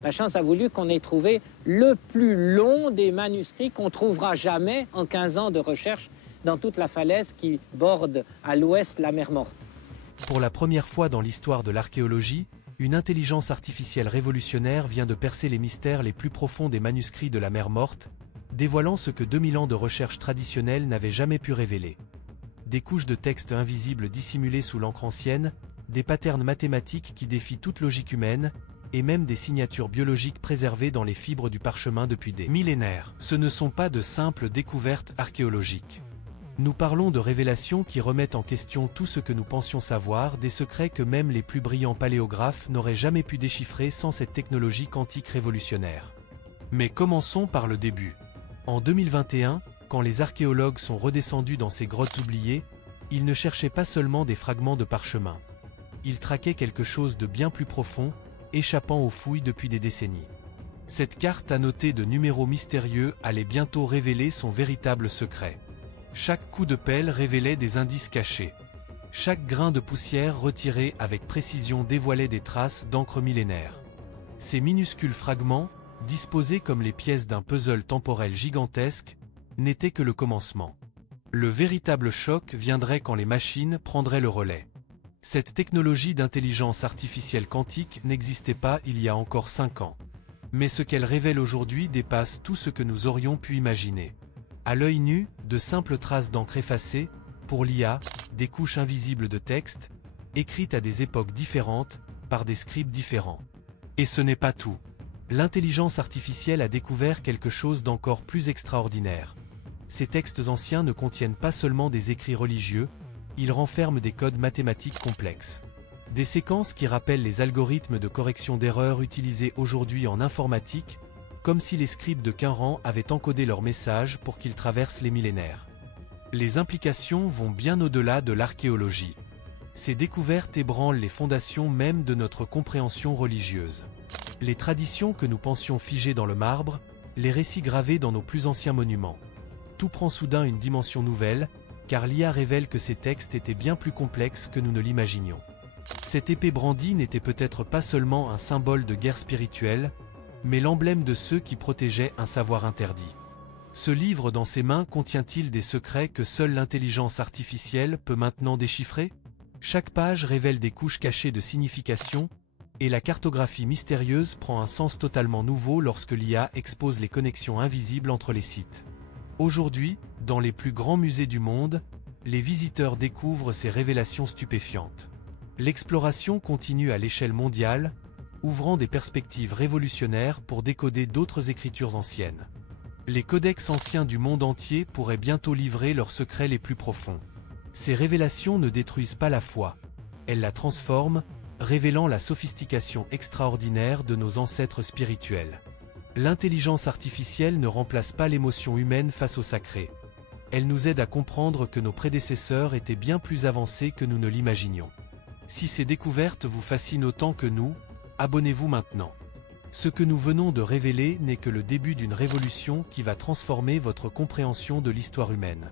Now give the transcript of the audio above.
La chance a voulu qu'on ait trouvé le plus long des manuscrits qu'on trouvera jamais en 15 ans de recherche dans toute la falaise qui borde à l'ouest la mer Morte. Pour la première fois dans l'histoire de l'archéologie, une intelligence artificielle révolutionnaire vient de percer les mystères les plus profonds des manuscrits de la mer Morte, dévoilant ce que 2000 ans de recherche traditionnelle n'avaient jamais pu révéler. Des couches de textes invisibles dissimulées sous l'encre ancienne, des patterns mathématiques qui défient toute logique humaine, et même des signatures biologiques préservées dans les fibres du parchemin depuis des millénaires. Ce ne sont pas de simples découvertes archéologiques. Nous parlons de révélations qui remettent en question tout ce que nous pensions savoir, des secrets que même les plus brillants paléographes n'auraient jamais pu déchiffrer sans cette technologie quantique révolutionnaire. Mais commençons par le début. En 2021, quand les archéologues sont redescendus dans ces grottes oubliées, ils ne cherchaient pas seulement des fragments de parchemin. Ils traquaient quelque chose de bien plus profond, échappant aux fouilles depuis des décennies. Cette carte annotée de numéros mystérieux allait bientôt révéler son véritable secret. Chaque coup de pelle révélait des indices cachés. Chaque grain de poussière retiré avec précision dévoilait des traces d'encre millénaire. Ces minuscules fragments, disposés comme les pièces d'un puzzle temporel gigantesque, n'étaient que le commencement. Le véritable choc viendrait quand les machines prendraient le relais. Cette technologie d'intelligence artificielle quantique n'existait pas il y a encore 5 ans. Mais ce qu'elle révèle aujourd'hui dépasse tout ce que nous aurions pu imaginer. À l'œil nu, de simples traces d'encre effacées, pour l'IA, des couches invisibles de texte, écrites à des époques différentes, par des scribes différents. Et ce n'est pas tout. L'intelligence artificielle a découvert quelque chose d'encore plus extraordinaire. Ces textes anciens ne contiennent pas seulement des écrits religieux, ils renferment des codes mathématiques complexes. Des séquences qui rappellent les algorithmes de correction d'erreurs utilisés aujourd'hui en informatique, comme si les scribes de Qumran avaient encodé leurs messages pour qu'ils traversent les millénaires. Les implications vont bien au-delà de l'archéologie. Ces découvertes ébranlent les fondations même de notre compréhension religieuse. Les traditions que nous pensions figées dans le marbre, les récits gravés dans nos plus anciens monuments. Tout prend soudain une dimension nouvelle, car l'IA révèle que ces textes étaient bien plus complexes que nous ne l'imaginions. Cette épée brandie n'était peut-être pas seulement un symbole de guerre spirituelle, mais l'emblème de ceux qui protégeaient un savoir interdit. Ce livre dans ses mains contient-il des secrets que seule l'intelligence artificielle peut maintenant déchiffrer? Chaque page révèle des couches cachées de signification, et la cartographie mystérieuse prend un sens totalement nouveau lorsque l'IA expose les connexions invisibles entre les sites. Aujourd'hui, dans les plus grands musées du monde, les visiteurs découvrent ces révélations stupéfiantes. L'exploration continue à l'échelle mondiale, ouvrant des perspectives révolutionnaires pour décoder d'autres écritures anciennes. Les codex anciens du monde entier pourraient bientôt livrer leurs secrets les plus profonds. Ces révélations ne détruisent pas la foi, elles la transforment, révélant la sophistication extraordinaire de nos ancêtres spirituels. L'intelligence artificielle ne remplace pas l'émotion humaine face au sacré. Elle nous aide à comprendre que nos prédécesseurs étaient bien plus avancés que nous ne l'imaginions. Si ces découvertes vous fascinent autant que nous, abonnez-vous maintenant. Ce que nous venons de révéler n'est que le début d'une révolution qui va transformer votre compréhension de l'histoire humaine.